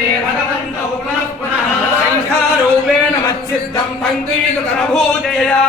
ते भगवन्तौ पुनः। शङ्खारूपेण मत्सिद्धं पङ्गीकृतरभूजया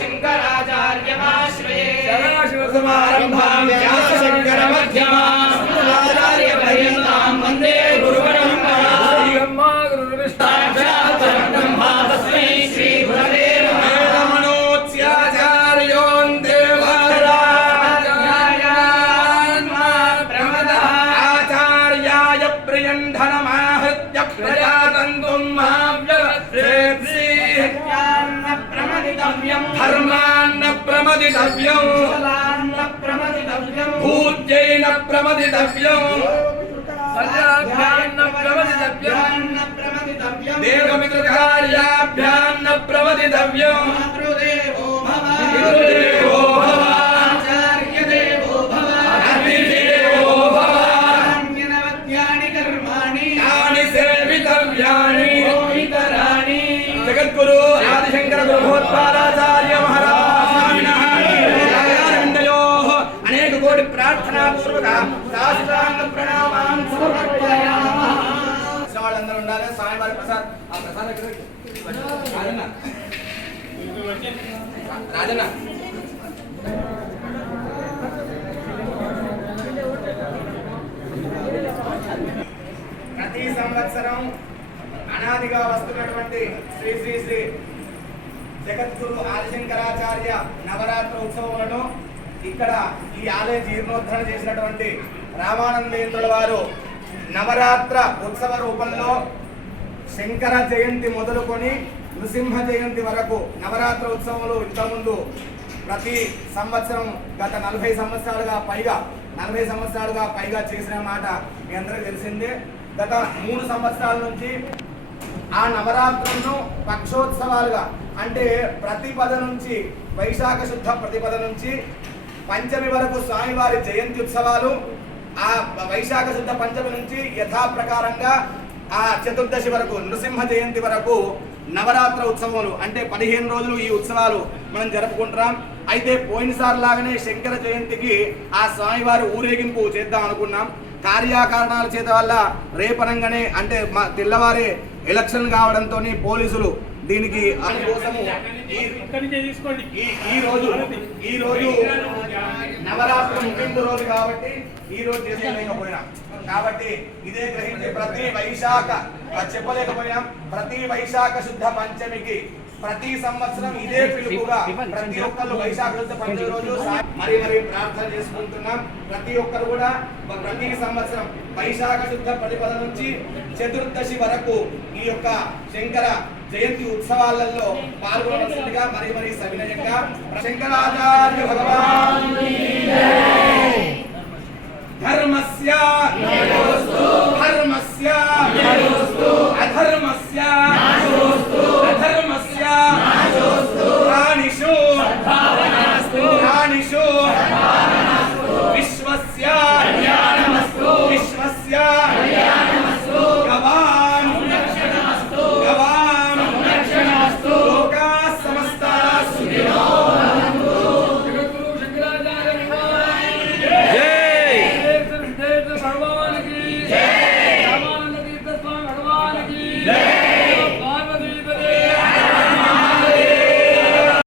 शङ्कराचार्यमाश्रये। सदाशिवसमारम्भां धर्मान्न प्रमदितव्यम् फलान्न प्रमदितव्यम् पूज्यैन प्रमदितव्यम् सर्वाभ्यान्न प्रमदितव्यान्न प्रमदितव्यम् देवमित्रकार्याभ्यान्न प्रमदितव्यम् मातृदेवो भव पितृदेवो भव आचार्यदेवो గృహోత్పాదాచార్య మహారాజానందలో అనేక కోటి ప్రార్థనాపూర్వక వాళ్ళందరూ ఉండాలి స్వామివారి ప్రతి సంవత్సరం అనాదిగా వస్తున్నటువంటి శ్రీ శ్రీ శ్రీ జగద్గురు ఆదిశంకరాచార్య నవరాత్రి ఉత్సవములను ఇక్కడ ఈ ఆలయ జీర్ణోద్ధరణ చేసినటువంటి రామానందేంద్రుల వారు నవరాత్ర ఉత్సవ రూపంలో శంకర జయంతి మొదలుకొని నృసింహ జయంతి వరకు నవరాత్ర ఉత్సవములు ఇంతకుముందు ప్రతి సంవత్సరం గత నలభై సంవత్సరాలుగా పైగా నలభై సంవత్సరాలుగా పైగా చేసిన మాట మీ అందరికీ తెలిసిందే. గత మూడు సంవత్సరాల నుంచి ఆ నవరాత్రులను పక్షోత్సవాలుగా అంటే ప్రతిపద నుంచి వైశాఖ శుద్ధ ప్రతిపద నుంచి పంచమి వరకు స్వామివారి జయంతి ఉత్సవాలు ఆ వైశాఖ శుద్ధ పంచమి నుంచి యథాప్రకారంగా ఆ చతుర్దశి వరకు నృసింహ జయంతి వరకు నవరాత్ర ఉత్సవాలు అంటే పదిహేను రోజులు ఈ ఉత్సవాలు మనం జరుపుకుంటున్నాం. అయితే పోయినసారి లాగానే శంకర జయంతికి ఆ స్వామివారి ఊరేగింపు చేద్దాం అనుకున్నాం. కార్యకారణాల చేత వల్ల రేపనంగానే అంటే మా తెల్లవారే ఎలక్షన్ కావడంతో పోలీసులు దీనికి కోసము ఈ- రోజు ఈ రోజు నవరాత్రి ముగింపు రోజు కాబట్టి ఈ రోజు చేసుకోలేకపోయినాం. కాబట్టి ఇదే గ్రహించి ప్రతి వైశాఖ చెప్పలేకపోయినాం. ప్రతి వైశాఖ శుద్ధ పంచమికి ప్రతి సంవత్సరం ఇదే పిలుపుగా ప్రతి ఒక్కరు వైశాఖ పంచమి రోజు మరి మరి ప్రార్థన చేసుకుంటున్నాం. ప్రతి ఒక్కరు కూడా ప్రతి సంవత్సరం వైశాఖ శుద్ధ ప్రతిపద నుంచి చతుర్దశి వరకు ఈ యొక్క శంకర జయంతి ఉత్సవాలలో పాల్గొనవలసిందిగా మరి మరి సవినయంగా శంకరాచార్య భగవాన్ ధర్మస్య. ధర్మస్య.